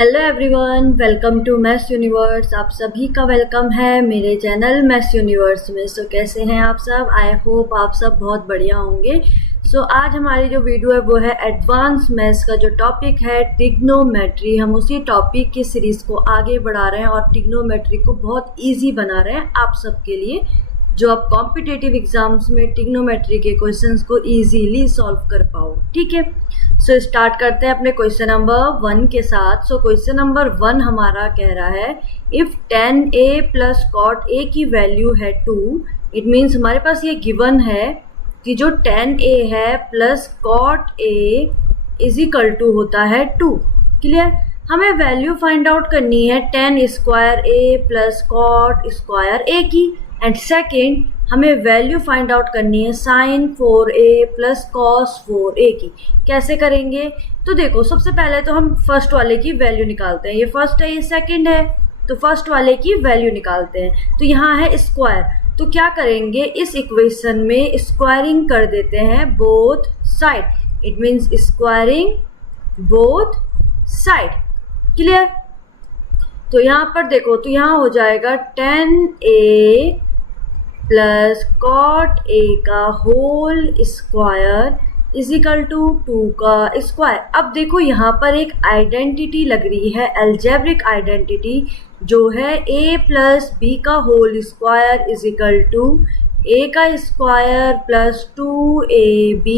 Hello everyone, welcome to maths universe. आप सभी का वेलकम है मेरे चैनल मैथ्स यूनिवर्स में। कैसे हैं आप सब? आई होप आप सब बहुत बढ़िया होंगे। आज हमारी जो वीडियो है वो है एडवांस मैथ्स का जो टॉपिक है ट्रिग्नोमेट्री। हम उसी टॉपिक की सीरीज को आगे बढ़ा रहे हैं और ट्रिग्नोमेट्री को बहुत ईजी बना रहे हैं आप सबके लिए, जो आप कॉम्पिटिटिव एग्जाम्स में ट्रिग्नोमेट्री के क्वेश्चंस को इजीली सॉल्व कर पाओ। ठीक है, स्टार्ट करते हैं अपने क्वेश्चन नंबर 1 के साथ। क्वेश्चन नंबर 1 हमारा कह रहा है if tan a plus cot a की वैल्यू है 2, इट मीन्स हमारे पास ये गिवन है कि जो tan a है plus cot a is equal to होता है 2। क्लियर? हमें वैल्यू फाइंड आउट करनी है tan square a plus cot square a की, एंड सेकेंड हमें वैल्यू फाइंड आउट करनी है sin 4a plus cos 4a की। कैसे करेंगे? तो देखो, सबसे पहले तो हम फर्स्ट वाले की वैल्यू निकालते हैं। ये फर्स्ट है, ये सेकंड है, तो फर्स्ट वाले की वैल्यू निकालते हैं। तो यहाँ है स्क्वायर, तो क्या करेंगे, इस इक्वेशन में स्क्वायरिंग कर देते हैं both side. It means squaring both side. Clear? तो यहाँ पर देखो, तो यहाँ हो जाएगा tan a plus cot a का whole square is equal to 2 का स्क्वायर। अब देखो, यहाँ पर एक आइडेंटिटी लग रही है, अलजेब्रिक आइडेंटिटी, जो है a प्लस b का whole square is equal to a का square plus 2ab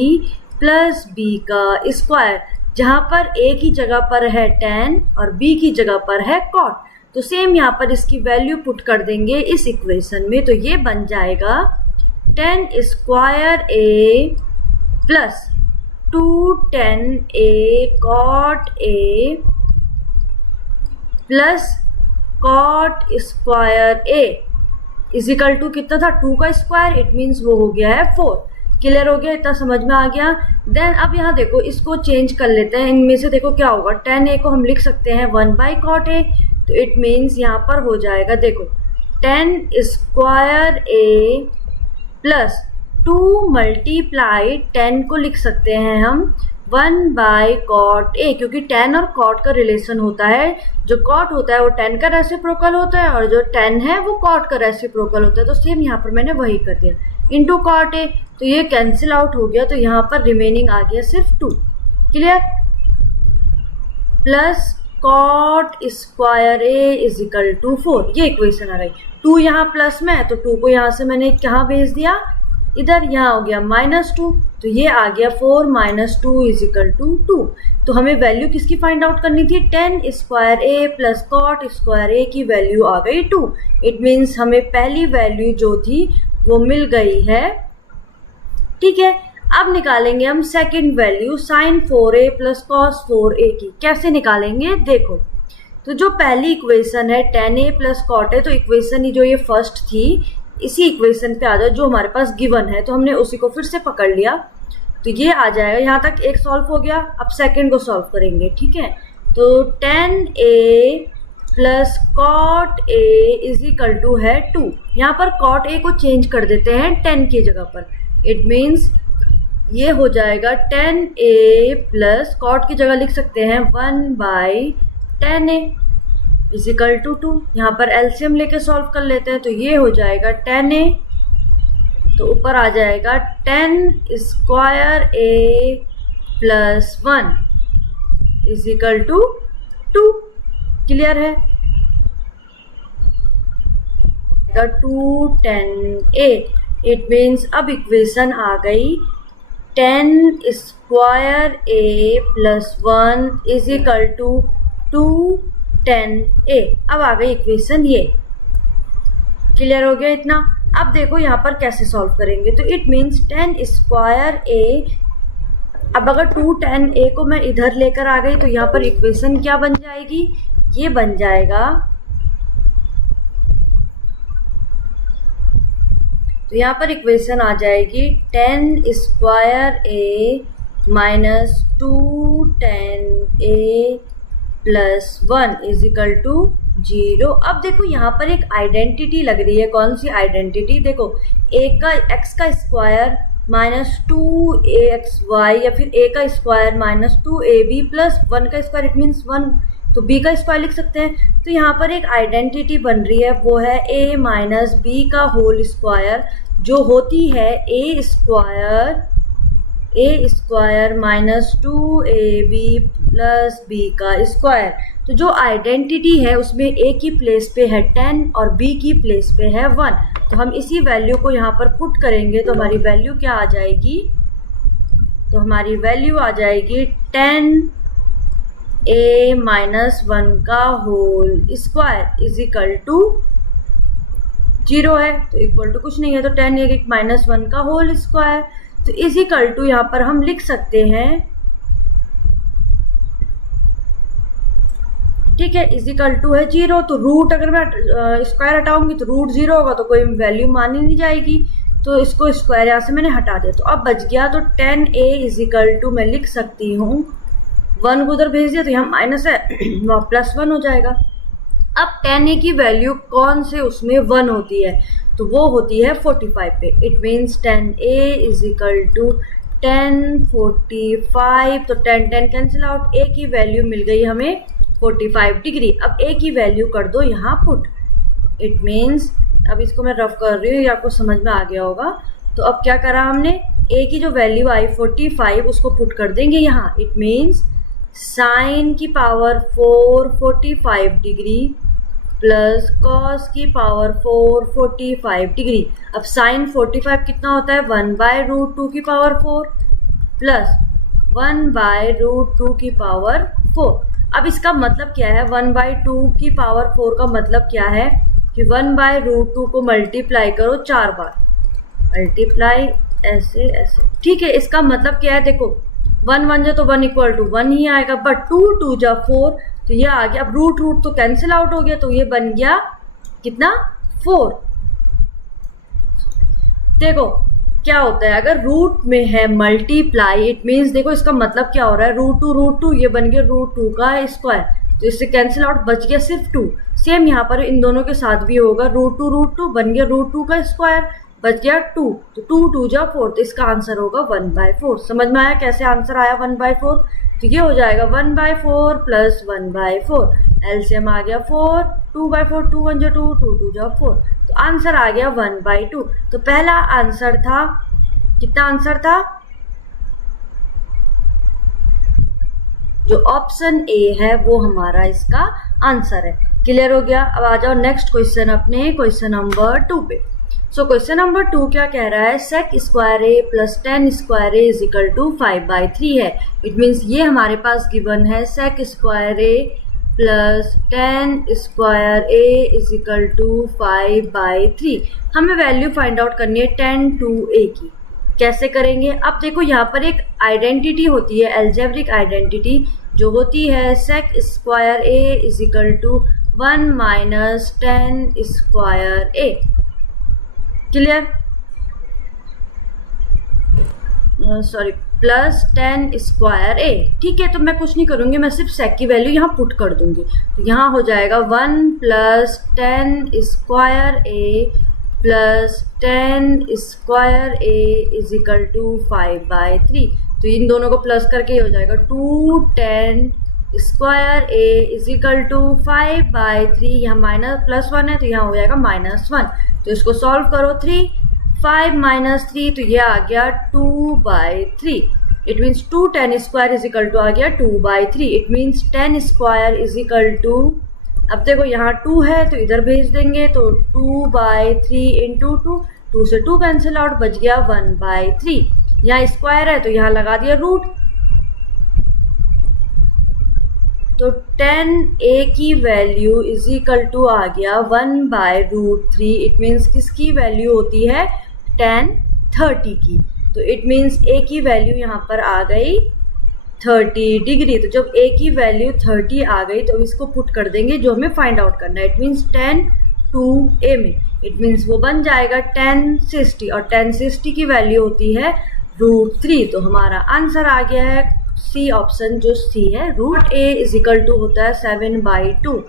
plus b का स्क्वायर, जहाँ पर a की जगह पर है tan और b की जगह पर है cot। तो सेम यहाँ पर इसकी वैल्यू पुट कर देंगे इस इक्वेशन में, तो ये बन जाएगा tan square a plus 2 tan a cot a plus cot square a is equal to कितना था, 2 का स्क्वायर, इट मीन्स वो हो गया है 4। क्लियर हो गया? इतना समझ में आ गया। देन अब यहाँ देखो, इसको चेंज कर लेते हैं। इनमें से देखो क्या होगा, tan a को हम लिख सकते हैं 1 बाई cot a, तो इट मीन्स यहाँ पर हो जाएगा, देखो tan square a plus 2 multiply tan को लिख सकते हैं हम 1 बाई cot a, क्योंकि tan और cot का रिलेशन होता है। जो cot होता है वो tan का रेसिप्रोकल होता है और जो tan है वो cot का रेसिप्रोकल होता है। तो सेम यहाँ पर मैंने वही कर दिया, इंटू cot a, तो ये कैंसिल आउट हो गया, तो यहाँ पर रिमेनिंग आ गया सिर्फ 2। Clear? Plus cot square a is equal to 4, ये इक्वेशन आ गई। 2 यहाँ प्लस में है, तो 2 को यहाँ से मैंने कहाँ भेज दिया, इधर। यहाँ हो गया -2, तो ये आ गया 4 माइनस 2 इज इक्वल टू 2। तो हमें वैल्यू किसकी फाइंड आउट करनी थी, tan square a plus cot square a की वैल्यू आ गई 2। इट मीन्स हमें पहली वैल्यू जो थी वो मिल गई है। ठीक है, अब निकालेंगे हम second value sin 4a plus cos 4a की। कैसे निकालेंगे? देखो, तो जो पहली इक्वेशन है tan a plus cot a, तो इक्वेशन ही जो ये फर्स्ट थी, इसी इक्वेशन पे आ जाओ जो हमारे पास गिवन है, तो हमने उसी को फिर से पकड़ लिया, तो ये आ जाएगा। यहाँ तक एक सॉल्व हो गया, अब सेकंड को सॉल्व करेंगे। ठीक है, तो tan a plus cot a is equal to है 2। यहाँ पर cot a को चेंज कर देते हैं tan की जगह पर। इट मीन्स ये हो जाएगा tan a प्लस cot की जगह लिख सकते हैं 1 by tan a is equal to 2। यहाँ पर एलसीएम लेके सॉल्व कर लेते हैं, तो ये हो जाएगा tan a, तो ऊपर आ जाएगा tan square a plus 1 is equal to 2। Clear है? 2 tan a, इट मीन्स अब इक्वेशन आ गई tan square a plus 1 is equal to 2 tan a। अब आ गई इक्वेशन ये। क्लियर हो गया इतना? अब देखो यहाँ पर कैसे सॉल्व करेंगे, तो it means tan square a, अब अगर 2 tan a को मैं इधर लेकर आ गई, तो यहाँ पर इक्वेशन क्या बन जाएगी, ये बन जाएगा, तो यहाँ पर इक्वेशन आ जाएगी tan square a minus 2 tan a plus 1 is equal to 0। अब देखो यहाँ पर एक आइडेंटिटी लग रही है। कौन सी आइडेंटिटी? देखो, a का x का स्क्वायर -2ax y या फिर a का स्क्वायर -2ab प्लस 1 का स्क्वायर, इट मीन्स 1 तो b का स्क्वायर लिख सकते हैं। तो यहाँ पर एक आइडेंटिटी बन रही है, वो है a माइनस बी का होल स्क्वायर, जो होती है a square minus 2ab plus b का स्क्वायर। तो जो आइडेंटिटी है उसमें a की प्लेस पे है 10 और b की प्लेस पे है 1। तो हम इसी वैल्यू को यहाँ पर पुट करेंगे तो हमारी वैल्यू क्या आ जाएगी, तो हमारी वैल्यू आ जाएगी 10a माइनस 1 का whole square is equal to 0 है, तो इक्वल टू कुछ नहीं है, तो 10a माइनस 1 का होल स्क्वायर। तो इज इक्वल टू यहाँ पर हम लिख सकते हैं, ठीक है, इज इक्वल टू है 0। तो रूट अगर मैं स्क्वायर हटाऊंगी तो रूट 0 होगा, तो कोई वैल्यू मानी नहीं जाएगी, तो इसको स्क्वायर यहाँ से मैंने हटा दिया, तो अब बच गया। तो 10a इज इक्वल टू मैं लिख सकती हूँ, 1 को उधर भेज दिया तो यहाँ माइनस है, वहाँ प्लस 1 हो जाएगा। अब 10a की वैल्यू कौन से उसमें 1 होती है, तो वो होती है 45 पे। It means 10a is equal to 1045। तो 10 कैंसिल आउट, a की वैल्यू मिल गई हमें 45 डिग्री। अब a की वैल्यू कर दो यहाँ पुट। इट मीन्स, अब इसको मैं रफ कर रही हूँ, ये आपको समझ में आ गया होगा। तो अब क्या करा हमने, a की जो वैल्यू आई 45 उसको पुट कर देंगे यहाँ। इट मीन्स साइन की पावर 4 45 डिग्री प्लस कॉस की पावर 4 45 डिग्री। अब साइन 45 कितना होता है, 1/√2 की पावर 4 प्लस 1/√2 की पावर 4। अब इसका मतलब क्या है, 1/2 की पावर 4 का मतलब क्या है कि 1/√2 को मल्टीप्लाई करो 4 बार, मल्टीप्लाई ऐसे ऐसे, ठीक है। इसका मतलब क्या है, देखो 1 1 जा तो 1 इक्वल टू 1 ही आएगा, बट 2 2 जा 4 तो ये आ गया। अब रूट तो कैंसिल आउट हो गया, तो ये बन गया कितना, 4। देखो क्या होता है, अगर रूट में है मल्टीप्लाई, इट मीन्स देखो इसका मतलब क्या हो रहा है, √2 ये बन गया √2 का स्क्वायर, तो इससे कैंसिल आउट बच गया सिर्फ 2। सेम यहाँ पर इन दोनों के साथ भी होगा, √2 बन गया √2 का स्क्वायर, बच गया 2, तो 2 2 जा 4, तो इसका आंसर होगा 1/4। समझ में आया कैसे आंसर आया 1/4? तो ये हो जाएगा 1/4 प्लस 1/4, एलसीएम आ गया 4, 2/4, 2 1 जा 2, 2 2 जा 4, तो आंसर आ गया 1/2। तो पहला आंसर था, कितना आंसर था, जो ऑप्शन ए है वो हमारा इसका आंसर है। क्लियर हो गया? अब आ जाओ नेक्स्ट क्वेश्चन अपने क्वेश्चन नंबर 2 पे। सो क्वेश्चन नंबर 2 क्या कह रहा है, sec square A plus 10 square A is equal to 5/3 है। इट मीन्स ये हमारे पास गिवन है sec square A plus 10 square A is equal to 5/3। हमें वैल्यू फाइंड आउट करनी है 10 to a की। कैसे करेंगे? अब देखो यहाँ पर एक आइडेंटिटी होती है, एल्जेब्रिक आइडेंटिटी, जो होती है sec square A is equal to 1 minus 10 square A. Clear? Sorry, plus 10 square A. ठीक है, तो मैं कुछ नहीं करूंगी, मैं सिर्फ सेक की वैल्यू यहाँ पुट कर दूंगी। तो यहाँ हो जाएगा 1 plus 10 square A plus 10 square A is equal to 5/3। तो इन दोनों को प्लस करके ये हो जाएगा 2 10 square A is equal to 5/3। यहाँ माइनस प्लस 1 है तो यहाँ हो जाएगा -1। तो इसको सॉल्व करो, 3 5 माइनस 3, तो ये आ गया 2/3। It means 2 10 square is equal to आ गया 2/3। It means 10 square is equal to, अब देखो यहाँ 2 है तो इधर भेज देंगे, तो 2/3 इंटू 2 से 2 कैंसिल आउट, बच गया 1/3। यहाँ स्क्वायर है तो यहाँ लगा दिया रूट, तो 10a की वैल्यू इज इक्वल टू आ गया 1/√3। इट मीन्स किसकी वैल्यू होती है, tan 30 की। तो इट मीन्स a की वैल्यू यहाँ पर आ गई 30 डिग्री। तो जब a की वैल्यू 30 आ गई तो इसको पुट कर देंगे जो हमें फाइंड आउट करना है। इट मीन्स 10 to a में, इट मीन्स वो बन जाएगा tan 60, और tan 60 की वैल्यू होती है √3। तो हमारा आंसर आ गया है सी ऑप्शन, जो सी है, √a इज इक्वल टू होता है 7/2।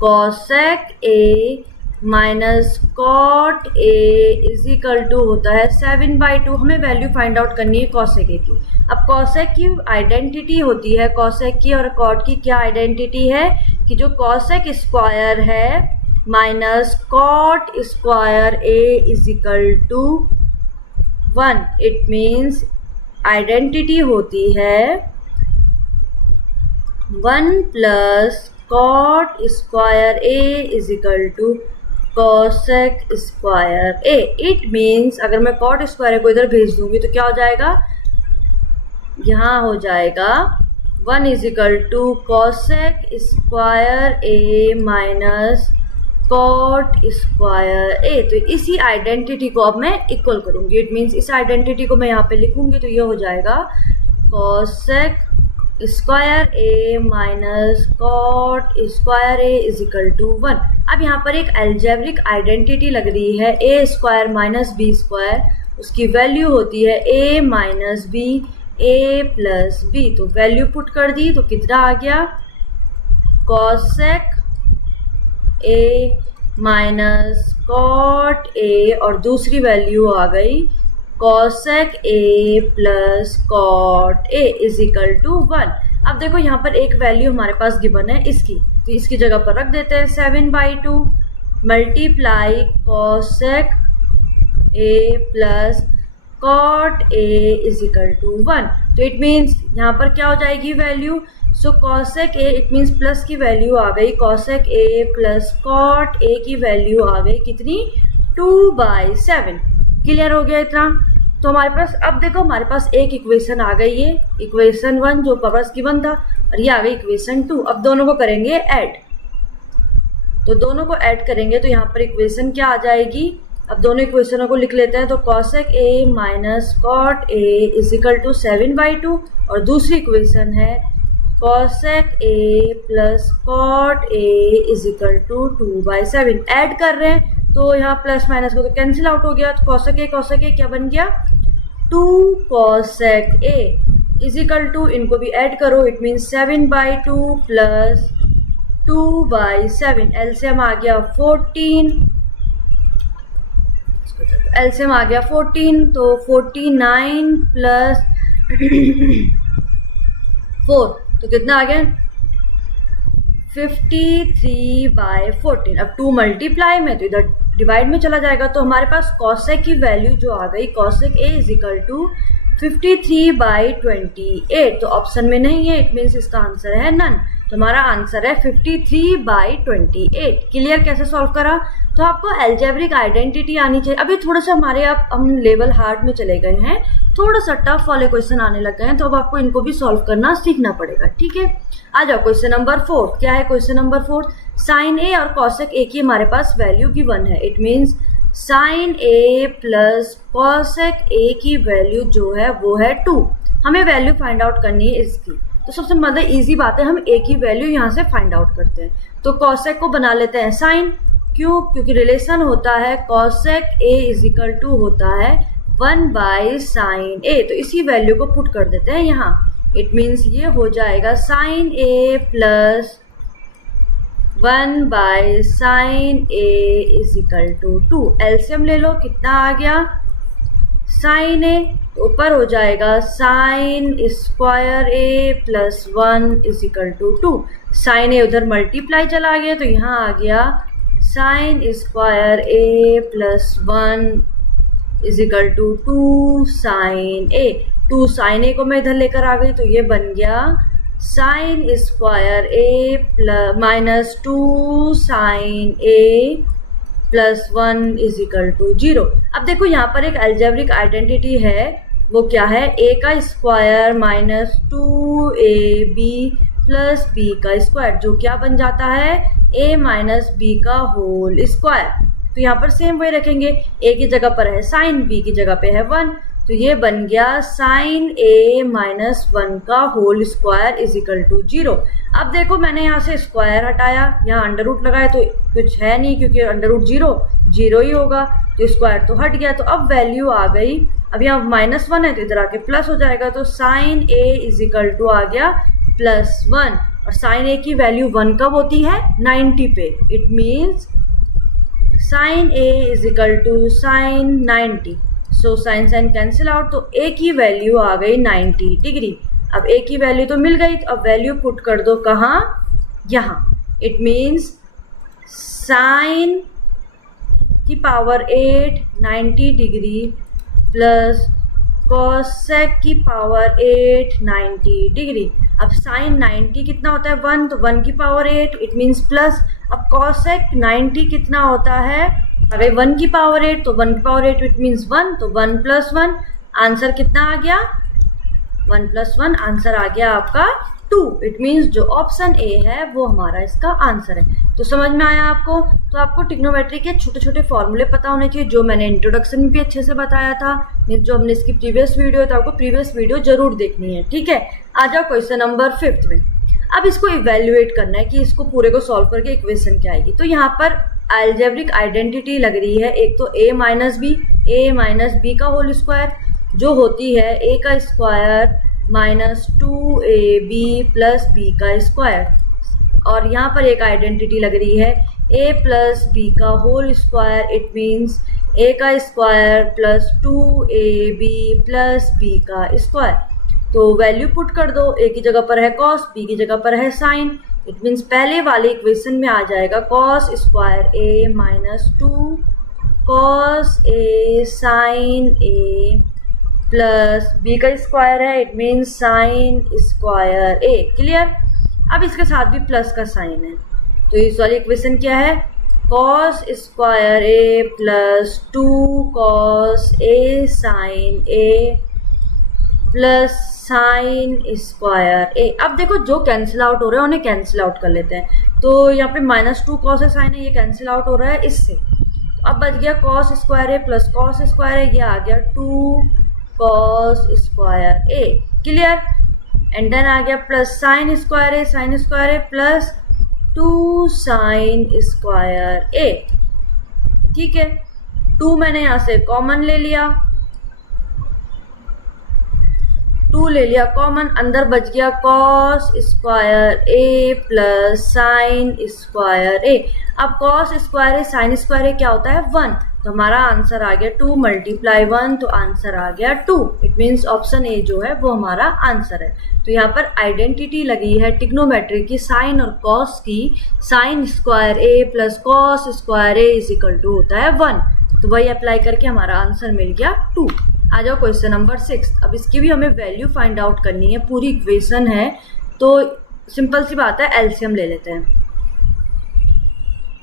cosec a minus cot a is equal to होता है 7/2। हमें वैल्यू फाइंड आउट करनी है कॉसेक ए की। अब कॉसेक की आइडेंटिटी होती है, कॉसेक की और कॉट की क्या आइडेंटिटी है कि जो कॉसेक स्क्वायर है minus cot square A is equal to 1। It means identity होती है 1 plus cot square A is equal to cosec square a. It means अगर मैं कॉट स्क्वायर को इधर भेज दूंगी तो क्या हो जाएगा, यहाँ हो जाएगा 1 is equal to cosec square A minus cot square A. तो इसी आइडेंटिटी को अब मैं इक्वल करूंगी। इट मीन्स इस आइडेंटिटी को मैं यहाँ पे लिखूंगी तो ये हो जाएगा cosec square A minus cot square A is equal to 1। अब यहाँ पर एक अलजेब्रिक आइडेंटिटी लग रही है ए स्क्वायर माइनस बी स्क्वायर, उसकी वैल्यू होती है ए minus b a plus b. तो वैल्यू पुट कर दी तो कितना आ गया, cosec a minus cot a और दूसरी वैल्यू आ गई cosec a plus cot a is equal to 1। अब देखो यहाँ पर एक वैल्यू हमारे पास गिवन है इसकी, तो इसकी जगह पर रख देते हैं 7/2 multiply cosec a plus cot a is equal to 1। तो इट मीन्स यहाँ पर क्या हो जाएगी value, so cosec a it means plus की वैल्यू आ गई, cosec a plus cot a की वैल्यू आ गई कितनी 2/7। क्लियर हो गया इतना। तो हमारे पास अब देखो हमारे पास एक इक्वेशन आ गई है, इक्वेशन 1 जो पास गिवन था, और ये आ गई इक्वेशन 2। अब दोनों को करेंगे ऐड, तो दोनों को ऐड करेंगे तो यहाँ पर इक्वेशन क्या आ जाएगी। अब दोनों इक्वेशनों को लिख लेते हैं, तो cosec a minus cot a is equal to 7/2 और दूसरी इक्वेशन है cosec a plus cot a is equal to 2/7। Add कर रहे हैं तो यहाँ प्लस माइनस को तो कैंसिल आउट हो गया, तो कॉसेक ए क्या बन गया 2 cosec a is equal to, इनको भी ऐड करो, इट मीन्स 7/2 प्लस 2/7। एलसीएम आ गया 14, एलसीएम आ गया 14, तो 49 प्लस 4 तो कितना आ गया 53/14। अब 2 मल्टीप्लाई में तो इधर डिवाइड में चला जाएगा, तो हमारे पास कॉसेक की वैल्यू जो आ गई cosec a is equal to 53/28। तो ऑप्शन में नहीं है, इट मीन्स इसका आंसर है नन। तो हमारा आंसर है 53/28। क्लियर कैसे सॉल्व करा, तो आपको अलजेब्रिक आइडेंटिटी आनी चाहिए। अभी थोड़ा सा हमारे आप हम लेवल हार्ड में चले गए हैं, थोड़ा सा टफ वाले क्वेश्चन आने लग गए हैं, तो अब आपको इनको भी सॉल्व करना सीखना पड़ेगा। ठीक है, आ जाओ क्वेश्चन नंबर 4। क्या है क्वेश्चन नंबर 4, साइन ए और कॉसेक ए की हमारे पास वैल्यू गिवन है। It means sine a plus cosec ए की वैल्यू जो है वो है 2। हमें वैल्यू फाइंड आउट करनी है इसकी, तो सबसे मतलब इजी बात है, हम ए की वैल्यू यहाँ से फाइंड आउट करते हैं। तो कॉसेक को बना लेते हैं साइन, क्यों, क्योंकि रिलेशन होता है cosec a is equal to होता है 1/sin ए। तो इसी वैल्यू को पुट कर देते हैं यहाँ। इट मीन्स ये हो जाएगा sine a plus 1/sin a is equal to 2। LCM ले लो, कितना आ गया साइन ए, तो ऊपर हो जाएगा sine square A plus 1 is equal to 2। Sine A उधर मल्टीप्लाई चला गया, तो यहाँ आ गया sine square A plus 1 is equal to 2 sine A. 2 sine A को मैं इधर लेकर आ गई, तो ये बन गया sine square A plus minus 2 sine a plus 1 is equal to 0। अब देखो यहाँ पर एक अलजेब्रिक आइडेंटिटी है, वो क्या है, ए का square minus 2ab plus B का स्क्वायर, जो क्या बन जाता है a माइनस बी का होल स्क्वायर। तो यहाँ पर सेम वही रखेंगे, a की जगह पर है साइन, b की जगह पे है 1, तो ये बन गया साइन a माइनस 1 का whole square is equal to 0। अब देखो मैंने यहाँ से स्क्वायर हटाया, यहाँ अंडर रूट लगाया तो कुछ है नहीं, क्योंकि अंडर रूट 0 ही होगा, तो स्क्वायर तो हट गया। तो अब वैल्यू आ गई, अब यहाँ -1 है तो इधर आके प्लस हो जाएगा, तो sine a is equal to आ गया +1। और साइन ए की वैल्यू 1 कब होती है 90 पे। It means sine a is equal to sine 90, so sine sine cancel out, तो ए की वैल्यू आ गई 90 डिग्री। अब ए की वैल्यू तो मिल गई, तो अब वैल्यू पुट कर दो कहाँ, यहाँ। इट मीन्स साइन की पावर 8 90 डिग्री प्लस कॉसेक की पावर 8 90 डिग्री। अब साइन 90 कितना होता है 1, तो 1 की पावर 8, इट मीन्स प्लस। अब कॉसेक 90 कितना होता है, अगर 1 की पावर 8 तो 1 की पावर 8 इट मीन्स 1, तो 1 प्लस 1, आंसर कितना आ गया 1 प्लस 1, आंसर आ गया आपका 2। इट मीन्स जो ऑप्शन ए है वो हमारा इसका आंसर है। तो समझ में आया आपको। तो आपको ट्रिग्नोमेट्री के छोटे छोटे फॉर्मूले पता होने चाहिए, जो मैंने इंट्रोडक्शन में भी अच्छे से बताया था। जो हमने इसकी प्रीवियस वीडियो है, तो आपको प्रीवियस वीडियो जरूर देखनी है, ठीक है। आ जाओ क्वेश्चन नंबर 5 में। अब इसको इवेल्युएट करना है कि इसको पूरे को सॉल्व करके इक्वेशन क्या आएगी। तो यहाँ पर अलजेब्रिक आइडेंटिटी लग रही है, एक तो a माइनस बी का होल स्क्वायर, जो होती है a का square minus 2ab plus B का स्क्वायर, और यहाँ पर एक आइडेंटिटी लग रही है a प्लस बी का whole square, it means a का square plus 2ab plus b का स्क्वायर। तो वैल्यू पुट कर दो, a की जगह पर है cos, b की जगह पर है sin, इट मीन्स पहले वाले इक्वेशन में आ जाएगा cos square a minus 2 cos a sin a plus b का स्क्वायर है, it means sign square a। Clear. अब इसके साथ भी प्लस का साइन है, तो इस वाली इक्वेशन क्या है cos square a plus 2 cos a sin a plus sine square a। अब देखो जो कैंसिल आउट हो रहे हैं उन्हें कैंसिल आउट कर लेते हैं। तो यहाँ पे माइनस 2 cos a sin है, ये कैंसिल आउट हो रहा है इससे। तो अब बच गया cos square a plus cos square है, ये आ गया 2 cos square a। Clear. And then आ गया plus sine square a plus 2 sine square a। ठीक है, 2 मैंने यहाँ से कॉमन ले लिया, 2 ले लिया कॉमन, अंदर बच गया cos square a plus sine square a। अब cos square a sign square a क्या होता है 1, तो हमारा आंसर आ गया 2 मल्टीप्लाई 1, तो आंसर आ गया 2। इट मीन्स ऑप्शन ए जो है वो हमारा आंसर है। तो यहाँ पर आइडेंटिटी लगी है ट्रिग्नोमेट्री की साइन और कॉस की, sine square A plus cos square A is equal to होता है 1, तो वही अप्लाई करके हमारा आंसर मिल गया 2। आ जाओ क्वेश्चन नंबर 6। अब इसकी भी हमें वैल्यू फाइंड आउट करनी है, पूरी इक्वेशन है, तो सिंपल सी बात है एलसीएम ले लेते हैं।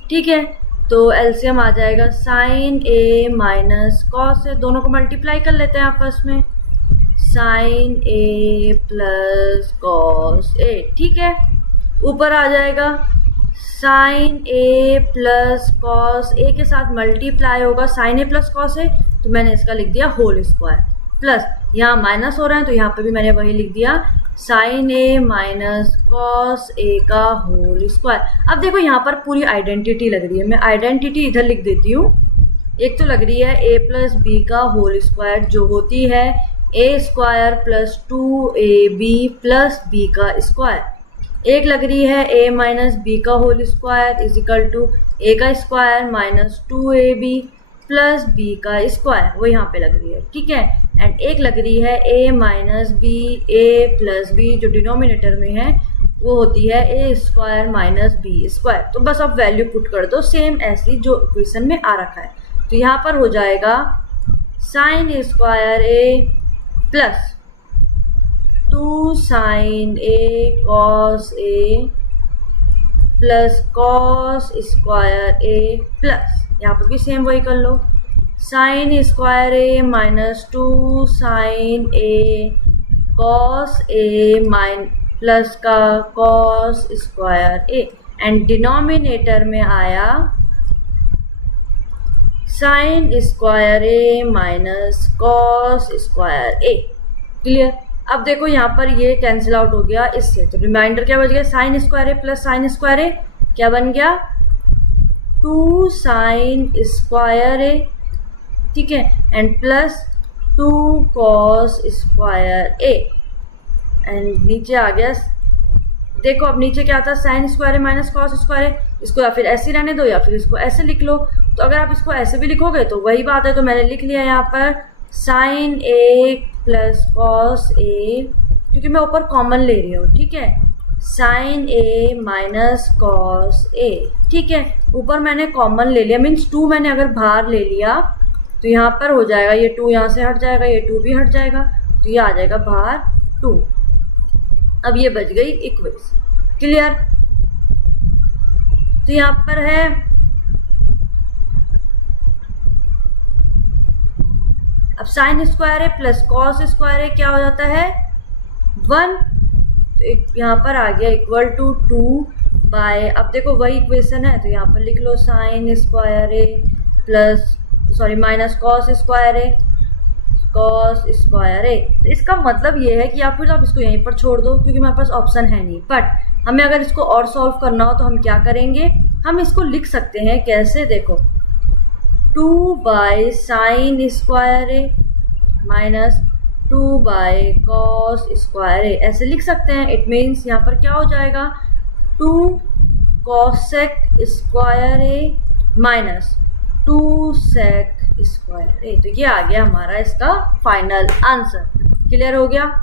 ठीक है, तो एलसीएम आ जाएगा sine A minus cos A, दोनों को मल्टीप्लाई कर लेते हैं आपस में, sign a plus cos A. ठीक है, ऊपर आ जाएगा sine a plus cos A के साथ मल्टीप्लाई होगा sign a plus cos A, तो मैंने इसका लिख दिया होल स्क्वायर, प्लस यहाँ माइनस हो रहे हैं तो यहाँ पे भी मैंने वही लिख दिया sign A minus cos A का होल स्क्वायर। अब देखो यहाँ पर पूरी आइडेंटिटी लग रही है, मैं आइडेंटिटी इधर लिख देती हूँ। एक तो लग रही है ए प्लस बी का होल स्क्वायर, जो होती है ए square plus 2ab plus B का स्क्वायर। एक लग रही है ए माइनस बी का whole square is equal to A का square minus 2ab plus B का स्क्वायर, वो यहाँ पे लग रही है। ठीक है, एंड एक लग रही है ए minus b a plus B, जो डिनोमिनेटर में है वो होती है ए स्क्वायर माइनस बी स्क्वायर। तो बस अब वैल्यू पुट कर दो सेम ऐसी जो इक्वेशन में आ रखा है। तो यहाँ पर हो जाएगा sine square A plus 2 sine A cos A plus cos square A plus, यहाँ पर भी सेम वही कर लो, sign square A minus 2 sine A cos A mine plus का cos square A, and denominator में आया sign square A minus cos square A. Clear. अब देखो यहाँ पर ये कैंसिल आउट हो गया इससे, तो रिमाइंडर क्या बच गया साइन स्क्वायर ए प्लस साइन स्क्वायर ए क्या बन गया 2 साइन स्क्वायर ए। ठीक है, and plus 2 cos square A, and नीचे आ गया देखो अब नीचे क्या था, साइन स्क्वायर ए माइनस कॉस स्क्वायर ए, इसको या फिर ऐसे रहने दो या फिर इसको ऐसे लिख लो। तो अगर आप इसको ऐसे भी लिखोगे तो वही बात है, तो मैंने लिख लिया यहाँ पर sign a plus cos A, क्योंकि मैं ऊपर कॉमन ले रही हूँ, ठीक है, sign A minus cos A, ठीक है, ऊपर मैंने कॉमन ले लिया, मीन्स 2 मैंने अगर बाहर ले लिया तो यहाँ पर हो जाएगा, ये 2 यहाँ से हट जाएगा, ये 2 भी हट जाएगा, तो ये आ जाएगा बाहर 2। अब ये बच गई इक्वेशन, क्लियर। तो यहाँ पर है अब साइन स्क्वायर है प्लस कॉस स्क्वायर है क्या हो जाता है 1, तो यहाँ पर आ गया इक्वल टू 2 बाय, अब देखो वही इक्वेशन है तो यहाँ पर लिख लो sign square A plus minus cos square A, cos square A. तो इसका मतलब ये है कि आप फिर आप इसको यहीं पर छोड़ दो क्योंकि हमारे पास ऑप्शन है नहीं, बट हमें अगर इसको और सॉल्व करना हो तो हम क्या करेंगे, हम इसको लिख सकते हैं कैसे, देखो 2 by sine square A minus 2 by cos square A, ऐसे लिख सकते हैं। इट मीन्स यहाँ पर क्या हो जाएगा 2 cosec square A minus 2 sec square A. तो ये आ गया हमारा इसका फाइनल आंसर, क्लियर हो गया।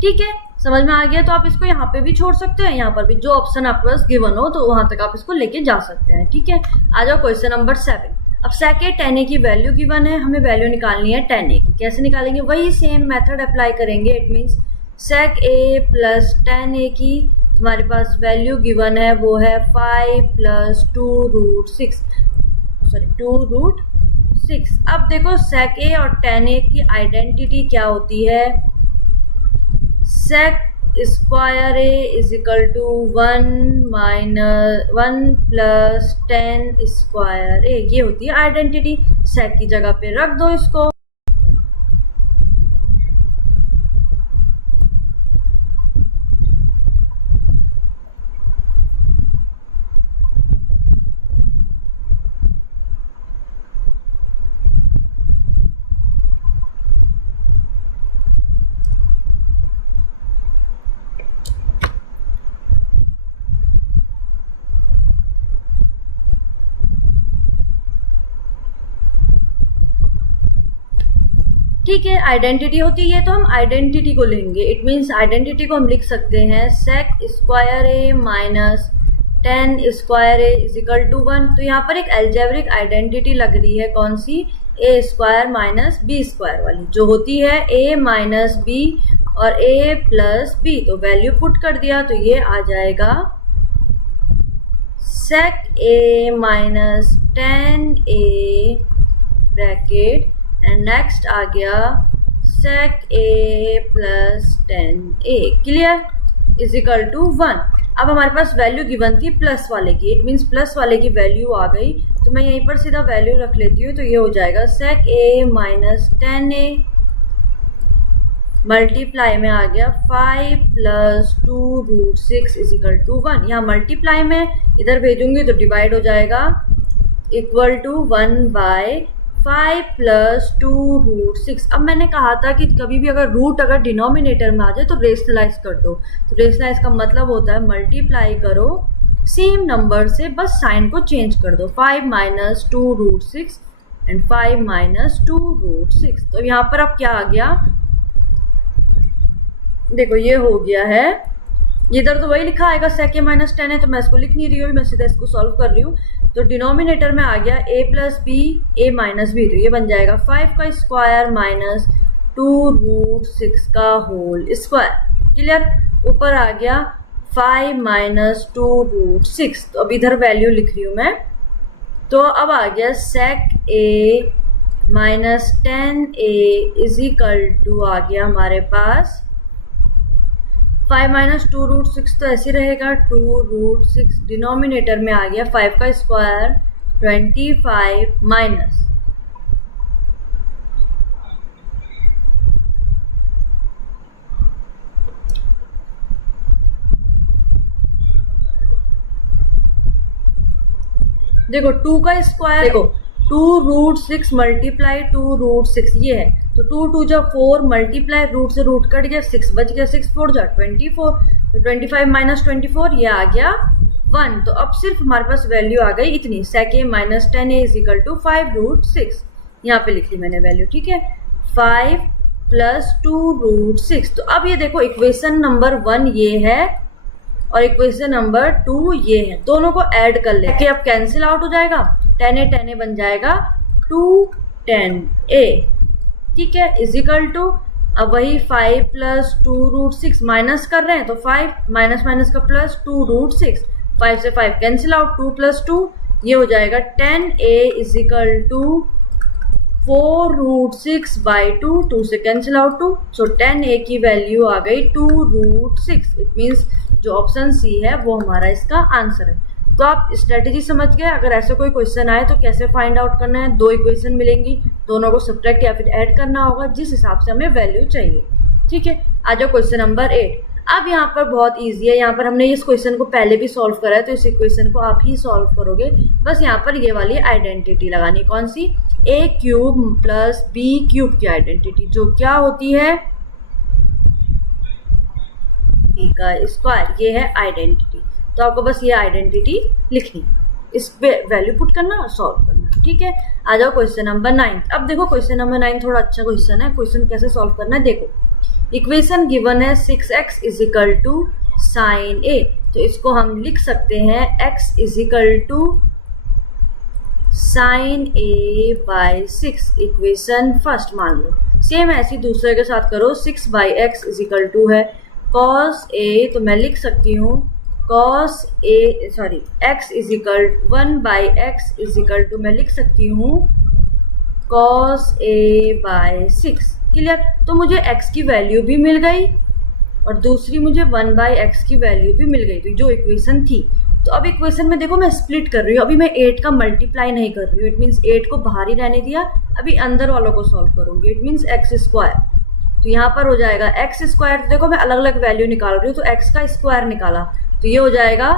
ठीक है, समझ में आ गया। तो आप इसको यहाँ पे भी छोड़ सकते हैं, यहाँ पर भी जो ऑप्शन आपके पास गिवन हो तो वहां तक आप इसको लेके जा सकते हैं, ठीक है। आ जाओ क्वेश्चन नंबर 7। अब सेक ए tan a की वैल्यू गिवन है, हमें वैल्यू निकालनी है tan a की। कैसे निकालेंगे, वही सेम मेथड अप्लाई करेंगे। It means sec a plus tan a की हमारे पास वैल्यू गिवन है, वो है 5 प्लस 2√6। अब देखो सेक ए और tan a की आइडेंटिटी क्या होती है, sec square A is equal to 1 plus tan square A, ये होती है आइडेंटिटी। सेक की जगह पे रख दो इसको। ठीक है, आइडेंटिटी होती है तो हम आइडेंटिटी को लेंगे। इट मीन्स आइडेंटिटी को हम लिख सकते हैं sec square A minus tan square A is equal to 1। तो यहाँ पर एक एल्जेब्रिक आइडेंटिटी लग रही है, कौन सी, a square minus b square वाली, जो होती है ए माइनस बी और ए प्लस बी। तो वैल्यू पुट कर दिया तो ये आ जाएगा sec a minus tan a bracket and next आ गया sec a plus tan a, clear, is equal to 1। अब हमारे पास वैल्यू गिवन थी प्लस वाले की, इट मीन्स प्लस वाले की वैल्यू आ गई, तो मैं यहीं पर सीधा वैल्यू रख लेती हूँ। तो ये हो जाएगा sec a minus tan A multiply में आ गया 5 प्लस 2√6 इज इक्वल टू 1। यहाँ मल्टीप्लाई में इधर भेजूंगी तो डिवाइड हो जाएगा, इक्वल टू 1 बाय 5 प्लस 2√6। अब मैंने कहा था कि कभी भी अगर रूट अगर डिनोमिनेटर में आ जाए तो रेशनलाइज कर दो। तो रेशनलाइज का मतलब होता है मल्टीप्लाई करो सेम नंबर से, बस साइन को चेंज कर दो, 5 माइनस 2√6 एंड 5 माइनस 2√6। तो यहाँ पर अब क्या आ गया, देखो ये हो गया है, इधर तो वही लिखा आएगा सेक ए माइनस tan है, तो मैं इसको लिख नहीं रही हूँ, मैं सीधा इसको सॉल्व कर रही हूँ। तो डिनोमिनेटर में आ गया a plus b a minus b, तो ये बन जाएगा 5 का स्क्वायर माइनस 2√6 का होल स्क्वायर, क्लियर। ऊपर आ गया 5 माइनस 2√6, तो अब इधर वैल्यू लिख रही हूँ मैं। तो अब आ गया sec a minus tan a is equal to आ गया हमारे पास 5 माइनस 2√6 तो ऐसे रहेगा, 2√6 डिनोमिनेटर में आ गया 5 का स्क्वायर 25 माइनस देखो 2 का स्क्वायर, देखो 2√6 मल्टीप्लाई 2√6 ये है, तो 2 2 जा 4 मल्टीप्लाई रूट से रूट कट गया 6 बच गया, 6 4 जा 24, तो 25 माइनस 24 ये आ गया 1। तो अब सिर्फ हमारे पास वैल्यू आ गई इतनी, sec a minus 10a is equal to 5√6, यहाँ पे लिख ली मैंने वैल्यू, ठीक है, 5 प्लस 2√6। तो अब ये देखो इक्वेशन नंबर 1 ये है और इक्वेशन नंबर 2 ये है, दोनों को ऐड कर लेके अब कैंसिल आउट हो जाएगा, 10a बन जाएगा 210a, ठीक है, इज इक्वल टू अब वही 5 प्लस 2√6 माइनस कर रहे हैं तो 5 माइनस माइनस का प्लस 2√6, 5 से 5 कैंसिल आउट, 2 प्लस 2 ये हो जाएगा 10a इज इक्वल टू 4√6/2, 2 से कैंसिल आउट 2, सो 10a की वैल्यू आ गई 2√6। इट मीन्स जो ऑप्शन सी है वो हमारा इसका आंसर है। तो आप स्ट्रेटेजी समझ गए, अगर ऐसा कोई क्वेश्चन आए तो कैसे फाइंड आउट करना है, 2 इक्वेशन मिलेंगी, दोनों को सब्ट्रैक्ट या फिर ऐड करना होगा जिस हिसाब से हमें वैल्यू चाहिए, ठीक है। आ जाओ क्वेश्चन नंबर 8। अब यहाँ पर बहुत इजी है, यहाँ पर हमने इस क्वेश्चन को पहले भी सॉल्व करा है, तो इस इक्वेशन को आप ही सॉल्व करोगे, बस यहाँ पर ये वाली आइडेंटिटी लगानी, कौन सी, a cube plus b cube की आइडेंटिटी, जो क्या होती है b का स्क्वायर, ये है आइडेंटिटी। तो आपको बस ये आइडेंटिटी लिखनी, इस पे वैल्यू पुट करना और सॉल्व करना, ठीक है। आ जाओ क्वेश्चन नंबर 9। अब देखो क्वेश्चन नंबर 9 थोड़ा अच्छा क्वेश्चन है, क्वेश्चन कैसे सॉल्व करना है देखो। इक्वेशन गिवन है 6x is equal to sine a, तो इसको हम लिख सकते हैं x is equal to sine a by 6, equation first मान लो। सेम ऐसी दूसरे के साथ करो, 6/x इज इक्वल टू है cos a, तो मैं लिख सकती हूँ cos a sorry x is equal 1/x is equal to मैं लिख सकती हूँ cos a बाई 6, क्लियर। तो मुझे x की वैल्यू भी मिल गई और दूसरी मुझे 1/x की वैल्यू भी मिल गई, तो जो इक्वेशन थी। तो अब इक्वेशन में देखो मैं स्प्लिट कर रही हूँ, अभी मैं 8 का मल्टीप्लाई नहीं कर रही हूँ, इट मीन्स 8 को बाहर ही रहने दिया, अभी अंदर वालों को सॉल्व करूंगी, इट मीन्स x स्क्वायर। तो यहाँ पर हो जाएगा x स्क्वायर, देखो मैं अलग अलग वैल्यू निकाल रही हूँ, तो x का स्क्वायर निकाला तो ये हो जाएगा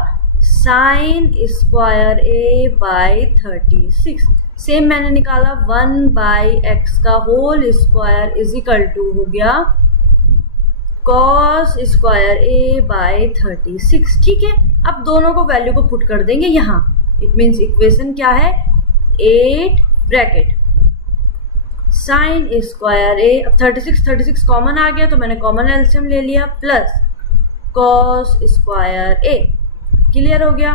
sine square a by 36। Same मैंने निकाला 1/x का whole square is equal to हो गया cos स्क्वायर a बाई 36, ठीक है। अब दोनों को वैल्यू को पुट कर देंगे यहाँ, इट मीन्स इक्वेशन क्या है 8 ब्रैकेट साइन स्क्वायर a, अब 36 कॉमन आ गया तो मैंने कॉमन एलसीएम ले लिया, plus cos square a, clear हो गया।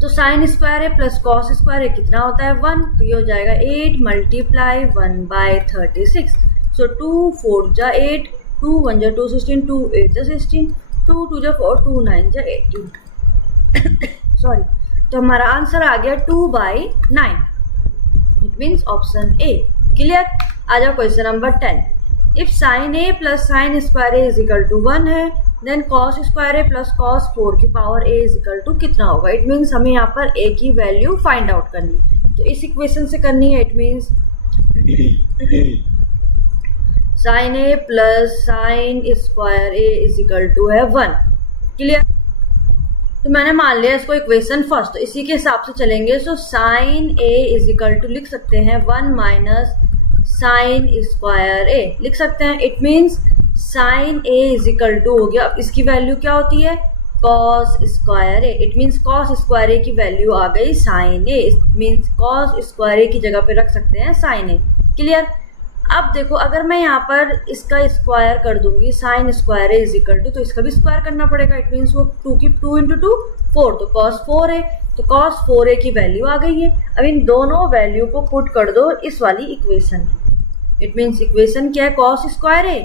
तो साइन स्क्वायर है प्लस कॉस स्क्वायर है कितना होता है 1, तो ये हो जाएगा 8 मल्टीप्लाई 1/36, सो 2 4 जा 8, 2 1 जा 2 16, 2 8 जा 16, 2 2 जा 4, 2 9 जा 18 सॉरी। तो हमारा आंसर आ गया 2/9, it means option a, clear. आ जाओ question number 10। If sine a plus sine square a is equal to 1 है, then cos square a plus cos 4 की power a is equal to कितना होगा, इट मीन्स हमें यहाँ पर a की वैल्यू फाइंड आउट करनी है, तो इस इक्वेशन से करनी है, it means sine a plus sine square a is equal to है 1, क्लियर। तो मैंने मान लिया इसको इक्वेशन फर्स्ट, तो इसी के हिसाब से चलेंगे। So sine a is equal to लिख सकते हैं 1 माइनस साइन स्क्वायर a, लिख सकते हैं, it means sine a is equal to हो गया, अब इसकी वैल्यू क्या होती है cos square a, it means cos square a की वैल्यू आ गई sine a, it means cos square a की जगह पे रख सकते हैं साइन a, क्लियर। अब देखो अगर मैं यहाँ पर इसका स्क्वायर कर दूंगी sine square a is equal to, तो इसका भी स्क्वायर करना पड़ेगा, इट मीन्स वो 2 की 2 × 2 4, तो cos 4a, तो cos 4a की वैल्यू आ गई है। अब इन दोनों वैल्यू को पुट कर दो इस वाली इक्वेशन में, इट मीन्स इक्वेशन क्या है cos स्क्वायर a,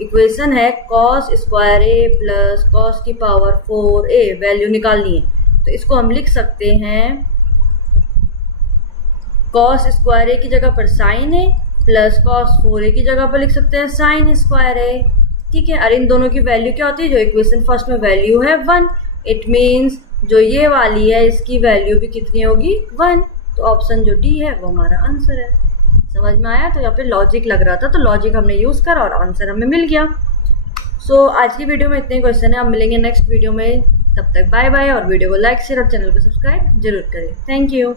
इक्वेशन है cos square a plus cos की पावर 4a, वैल्यू निकालनी है, तो इसको हम लिख सकते हैं cos स्क्वायर a की जगह पर sign a plus cos 4a की जगह पर लिख सकते हैं साइन स्क्वायर a, ठीक है। और इन दोनों की वैल्यू क्या होती है, जो इक्वेशन फर्स्ट में वैल्यू है 1, इट मीन्स जो ये वाली है इसकी वैल्यू भी कितनी होगी 1। तो ऑप्शन जो डी है वो हमारा आंसर है। समझ में आया? तो यहाँ पे लॉजिक लग रहा था तो लॉजिक हमने यूज़ करा और आंसर हमें मिल गया। सो आज की वीडियो में इतने क्वेश्चन है, अब मिलेंगे नेक्स्ट वीडियो में। तब तक बाय बाय, और वीडियो को लाइक शेयर और चैनल को सब्सक्राइब जरूर करें। Thank you.